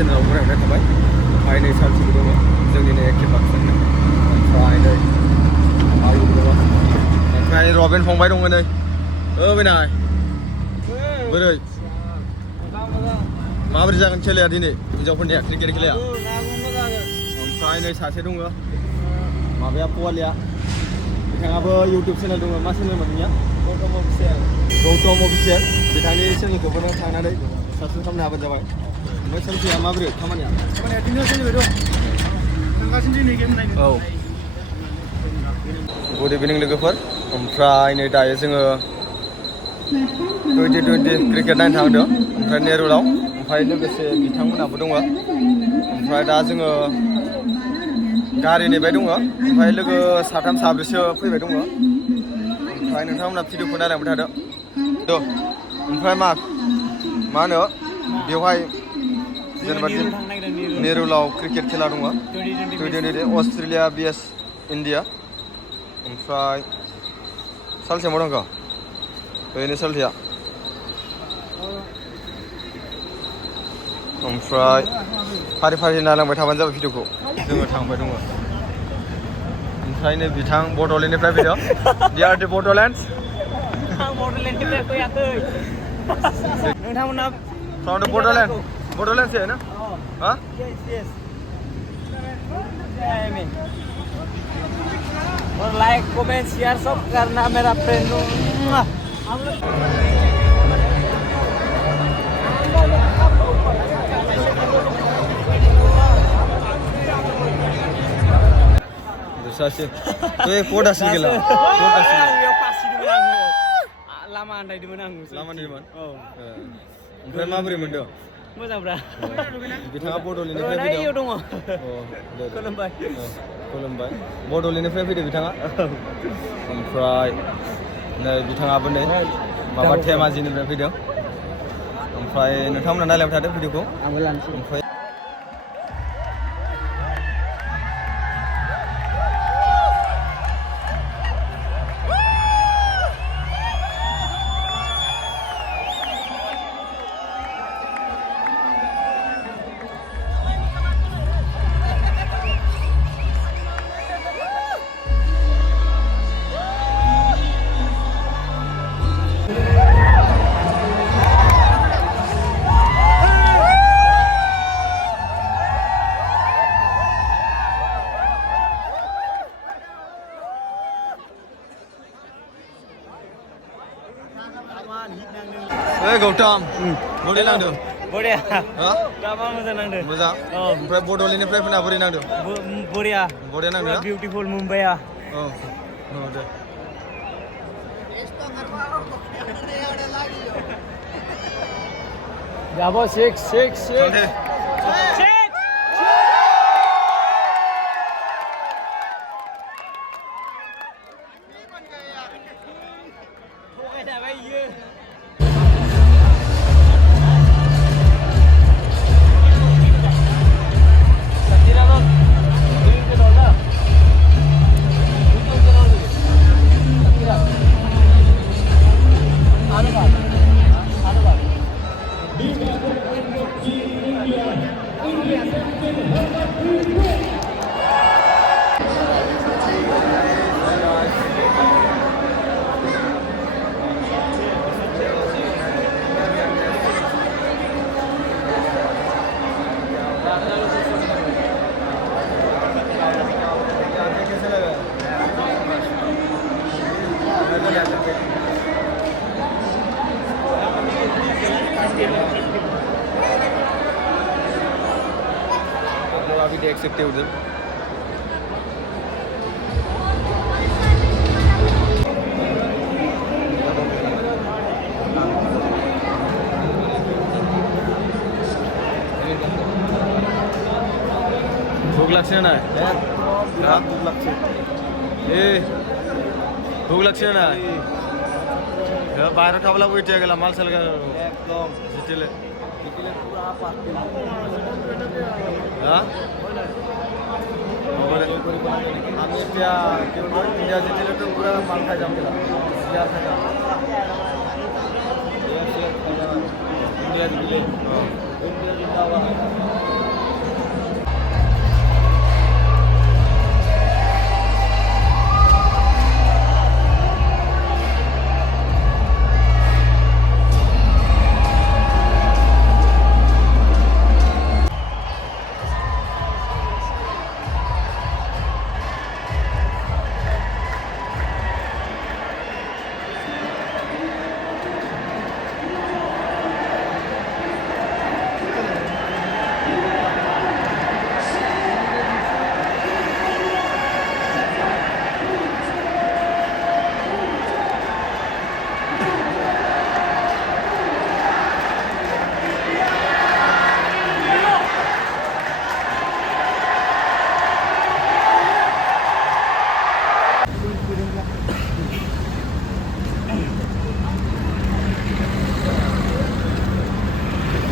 चेनेलाव फरायबाय थाबाय ओमफ्राय नै सानसेबो दङ जोंनिनो एखे पाकिस्ताननि ओमफ्राय नै आलुबो दङ ओमफ्राय रबिन फंबाय दङ नै बेनाय बोरै माबोरै जागोन खेलाया दिनै हिन्जावफोरनिया क्रिकेट खेलाया ओमफ्राय नै सासे दङ माबाया पवालिया बिथाङाबो इउटुब चेनेल दङ मा चेनेलमोन नोंनिया गौतम अफिसियेल बिथांनि चेनेलखौबो नों थांनानै साबसक्राइब खालामनो हाबानो जाबाय ओमफ्राय सानसेया माबोरै खामानिया बिदिनो सोलिबाय दं थांगासिनो दिनै गेम नायनो औ गुड इभिनिं लोगोफोर ओमफ्राय नै दायो जोङो 2020 क्रिकेट नायनो थांदों ओमफ्राय नेरुलाव ओमफ्राय लोगोसे बिथांमोनहाबो दङ ओमफ्राय दा जोङो गारि नेबाय दङ ओमफ्राय लोगो साथाम साब्रैसो फैबाय दङ ओमफ्राय नोंथांमोनहा भिडिअखौ नायलांबाय थादो ओमफ्राय मा होनो बेवहाय जेनेबा नेरुलाव क्रिकेट खेला दङ 2020 अस्ट्रेलिया vs इन्डिया ओमफ्राय सालसेया मा दंखो बेनो सालसेया ओमफ्राय फारि फारि नायलांबाय थाबानो जाबाय भिडिअखौ जोङो थांबाय दङ ओमफ्राय नै बिथां बड'लेण्डनिफ्राय फैदों डिआर दि बड'लेण्ड आं बड'लेण्डनिफ्राय फैयाखै नोंथांमोना फ्रम द बड'लेण्ड से है ना हाँ यस और लाइक कमेंट शेयर सब करना मेरा फ्रेंड सासे तो एक कोड हासिल केला लामा आन्दायदोंमोन आं लामा आन्दायदोंमोन औ ओमफ्राय माबोरै मोनदों मोजांब्रा बिथाङा बड'लेण्डनिफ्राय फैदों दङ खुलुमबाय बड'लेण्डनिफ्राय फैदों बिथाङा ओमफ्राय नै बिथाङाबो नै माबा धेमाजिनिफ्राय फैदों ओमफ्राय नोंथांमोना नायलांबाय थादों भिडिअखौ आंबो लानोसै ओमफ्राय गौतम बोरै नांदों बरिया दामा मोजां नांदों मोजां ओमफ्राय बड'लेण्डनिफ्राय फैना बोरै नांदों बरिया नांदों बिउटिफुल मुम्बाइआ औ दे जाबो 6 अभी देख सकते हो उधर भूख लगছে না भूख लगছে भूख लगছে না বাইরে খাবলা উঠে গেল মাল চাল একদম জিতেলে হ্যাঁ আমি ইন্ডিয়া জিতলে তো পুরো মাল খাই যাম গেলাম